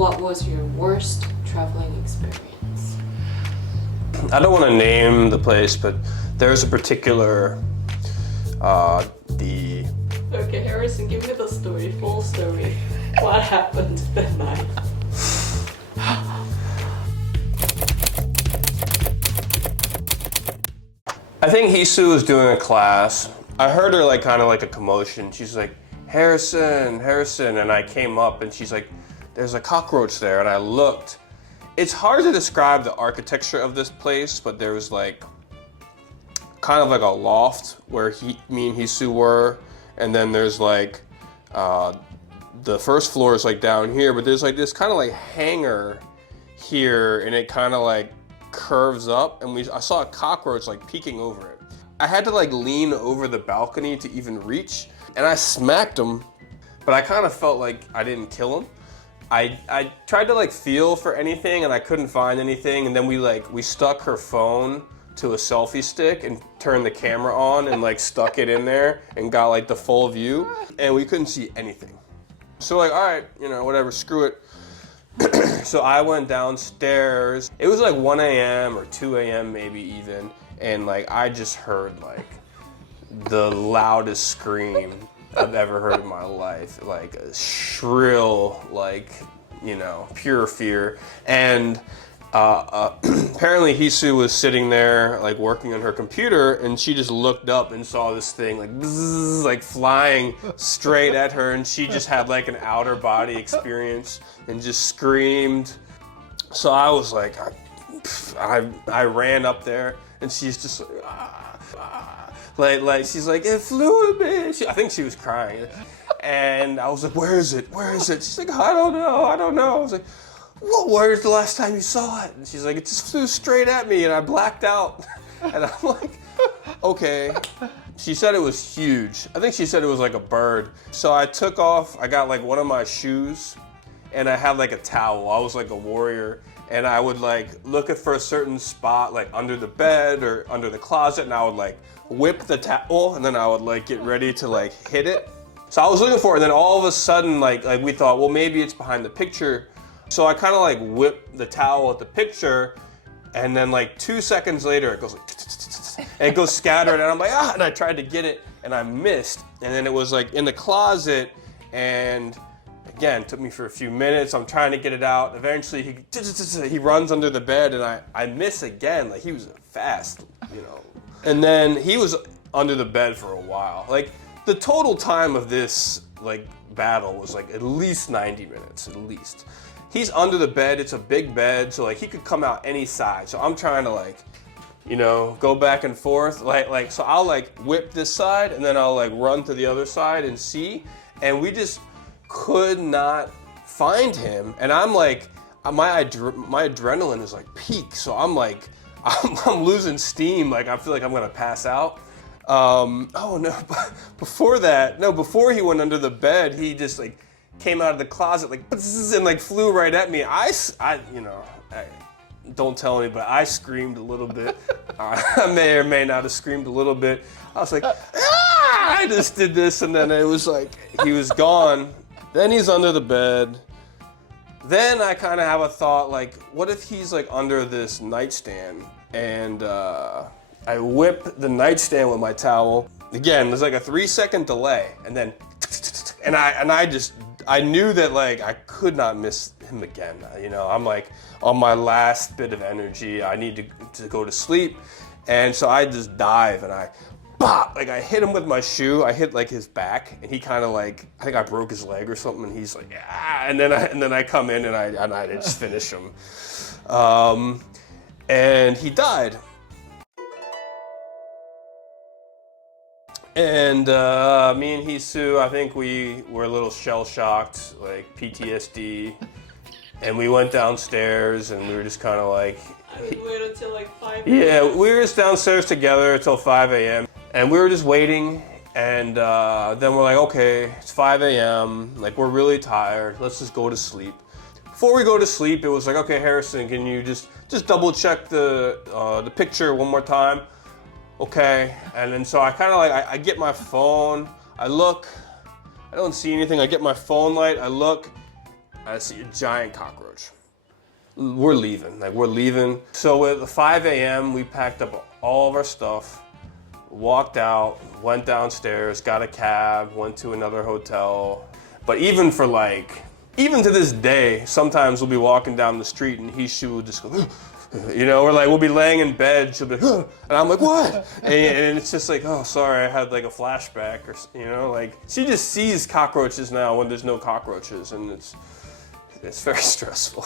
What was your worst traveling experience? I don't want to name the place, but there's a particular, Okay, Harrison, give me the story, full story. What happened that night? I think Hisu was doing a class. I heard her like kind of like a commotion. She's like, Harrison, Harrison, and I came up and she's like, there's a cockroach there, and I looked. It's hard to describe the architecture of this place, but there was like kind of like a loft where me and Hisu were, and then there's like the first floor is like down here, but there's like this kind of like hangar here, and it kind of like curves up, and I saw a cockroach like peeking over it. I had to like lean over the balcony to even reach, and I smacked him, but I kind of felt like I didn't kill him. I tried to like feel for anything, and I couldn't find anything, and then we stuck her phone to a selfie stick and turned the camera on and like stuck it in there and got like the full view, and we couldn't see anything. So like, all right, you know, whatever, screw it. So I went downstairs. It was like 1 a.m. or 2 a.m. maybe even, and like I just heard like the loudest scream I've ever heard in my life, like a shrill, like, you know, pure fear. And apparently Hisu was sitting there like working on her computer, and she just looked up and saw this thing like bzzz, like flying straight at her, and she just had like an outer body experience and just screamed. So I was like, I ran up there, and she's just like, like she's like, it flew at me. I think she was crying, and I was like, where is it? Where is it? She's like, I don't know. I don't know. I was like, well, where's the last time you saw it? And she's like, it just flew straight at me, and I blacked out. And I'm like, okay. She said it was huge. I think she said it was like a bird. So I took off, I got like one of my shoes, and I had like a towel. I was like a warrior, and I would like look for a certain spot, like under the bed or under the closet, and I would like whip the towel, and then I would like get ready to like hit it. So I was looking for it, and then all of a sudden, like we thought, well, maybe it's behind the picture. So I kind of like whipped the towel at the picture, and then like 2 seconds later, it goes like, and it goes scattered, and I'm like, ah, and I tried to get it, and I missed. And then it was like in the closet, and again, it took me for a few minutes. I'm trying to get it out. Eventually, he runs under the bed, and I miss again. Like, he was fast, you know. And then he was under the bed for a while. Like, the total time of this like battle was like at least 90 minutes, at least. He's under the bed. It's a big bed, so like he could come out any side. So I'm trying to like, you know, go back and forth. Like so I'll like whip this side, and then I'll like run to the other side and see. And we just could not find him. And I'm like, my adrenaline is like peak. So I'm like, I'm losing steam. Like I feel like I'm gonna pass out. Oh no! Before he went under the bed, he just like came out of the closet like and like flew right at me. I you know, don't tell anybody, but I screamed a little bit. I may or may not have screamed a little bit. I was like, ah! I just did this, and then it was like he was gone. Then he's under the bed. Then I kind of have a thought like, what if he's like under this nightstand? And I whip the nightstand with my towel. Again, there's like a 3-second delay, and then and I knew that like I could not miss him again. You know, I'm like on my last bit of energy. I need to go to sleep, and so I just dive and I hit him with my shoe. I hit like his back, and he kind of like, I think I broke his leg or something, and he's like, ah, and then I come in and I just finish him, and he died. And me and Hisu, I think we were a little shell-shocked, like PTSD, and we went downstairs, and we were just kind of like... We waited until like 5 a.m. Yeah, we were just downstairs together until 5 a.m., and we were just waiting, and then we're like, okay, it's 5 a.m., like we're really tired, let's just go to sleep. Before we go to sleep, it was like, okay, Harrison, can you just double-check the picture one more time? Okay, and then so I kind of like, I get my phone, I look, I don't see anything, I get my phone light, I look, I see a giant cockroach. We're leaving. So at 5 a.m. we packed up all of our stuff, walked out, went downstairs, got a cab, went to another hotel. But even to this day, sometimes we'll be walking down the street and she will just go, you know, or like we'll be laying in bed, she'll be, and I'm like, what? And it's just like, oh, sorry, I had like a flashback, or you know, like she just sees cockroaches now when there's no cockroaches, and it's very stressful.